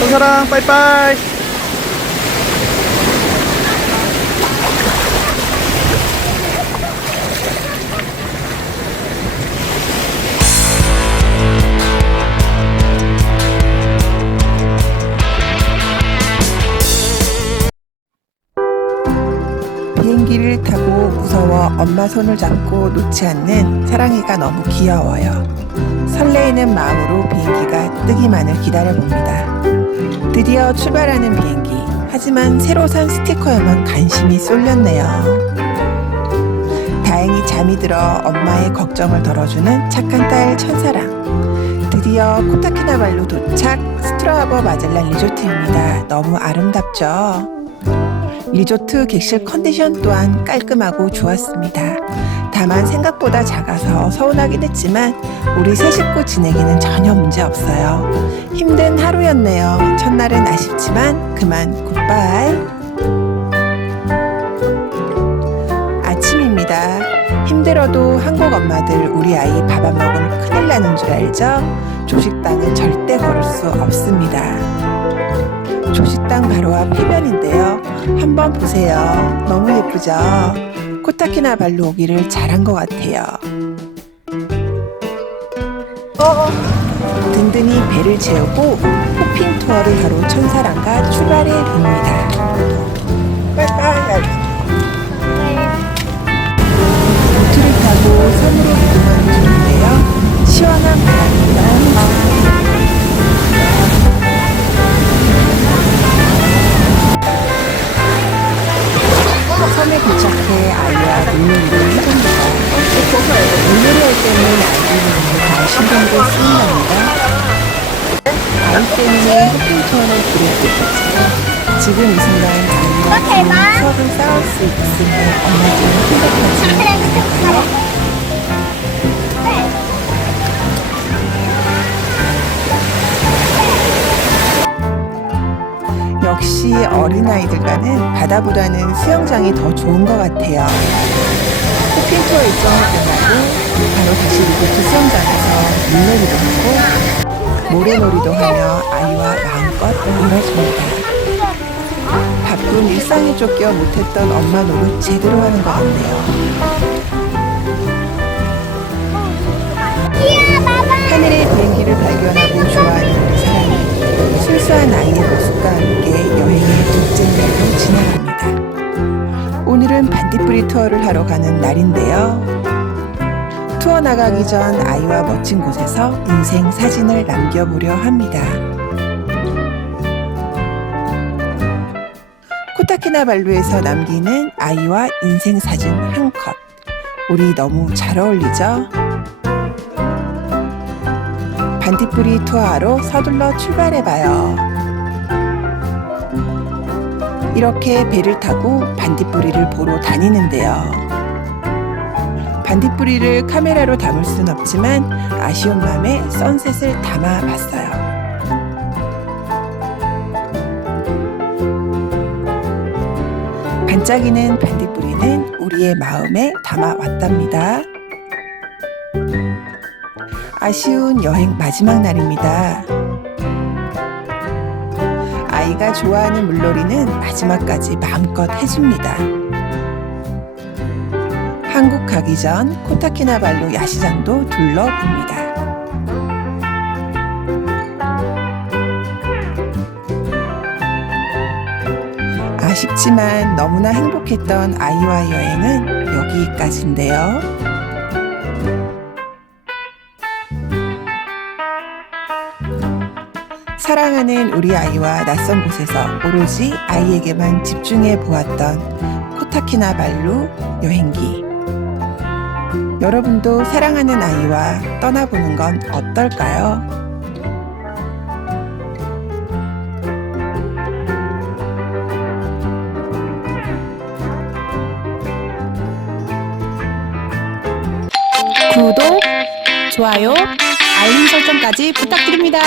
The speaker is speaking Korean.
천사랑 빠이빠이. 비행기를 타고 무서워 엄마 손을 잡고 놓지 않는 사랑이가 너무 귀여워요. 설레이는 마음으로 비행기가 뜨기만을 기다려봅니다. 드디어 출발하는 비행기. 하지만 새로 산 스티커에만 관심이 쏠렸네요. 다행히 잠이 들어 엄마의 걱정을 덜어주는 착한 딸 천사랑. 드디어 코타키나발루 도착 스트라하버 마젤란 리조트입니다. 너무 아름답죠? 리조트 객실 컨디션 또한 깔끔하고 좋았습니다. 다만 생각보다 작아서 서운하긴 했지만 우리 세 식구 지내기는 전혀 문제 없어요. 힘든 하루였네요. 첫날은 아쉽지만 그만 굿바이. 아침입니다. 힘들어도 한국 엄마들 우리 아이 밥 안 먹으면 큰일 나는 줄 알죠? 조식당은 절대 걸을 수 없습니다. 조식당 바로 앞 해변인데요. 한번 보세요. 너무 예쁘죠? 코타키나발루 오기를 잘한 것 같아요. 든든히 배를 채우고 호핑 투어를 하러 천사랑과 출발해 봅니다. 물놀이를 해봅니다. 물놀이 할 때는 아이들이 다 신경도 쓰인답니다. 아이 때문에 투어를 기대하고 있었지만 지금 이 순간 아이와 좋은 추억을 쌓을 수 있음에 엄마 좀 역시 어린아이들과는 바다보다는 수영장이 더 좋은 것 같아요. 호핑 투어 일정을 끝나고 바로 다시 리조트 수영장에서 물놀이도 하고 모래놀이도 하며 아이와 마음껏 놀아줍니다. 바쁜 일상에 쫓겨 못했던 엄마 노릇 제대로 하는 것 같네요. 하늘의 비행기를 발견하고 좋아하는 우리 사랑이 순수한 아이의 모습과 함께 오늘은 반딧불이 투어를 하러 가는 날인데요. 투어 나가기 전 아이와 멋진 곳에서 인생 사진을 남겨보려 합니다. 코타키나발루에서 남기는 아이와 인생 사진 한 컷. 우리 너무 잘 어울리죠? 반딧불이 투어하러 서둘러 출발해봐요. 이렇게 배를 타고 반딧불이를 보러 다니는데요. 반딧불이를 카메라로 담을 순 없지만 아쉬운 마음에 선셋을 담아 봤어요. 반짝이는 반딧불이는 우리의 마음에 담아왔답니다. 아쉬운 여행 마지막 날입니다. 아이가 좋아하는 물놀이는 마지막까지 마음껏 해줍니다. 한국 가기 전 코타키나발루 야시장도 둘러봅니다. 아쉽지만 너무나 행복했던 아이와의 여행은 여기까지인데요. 사랑하는 우리 아이와 낯선 곳에서 오로지 아이에게만 집중해 보았던 코타키나발루 여행기. 여러분도 사랑하는 아이와 떠나보는 건 어떨까요? 구독, 좋아요, 알림 설정까지 부탁드립니다.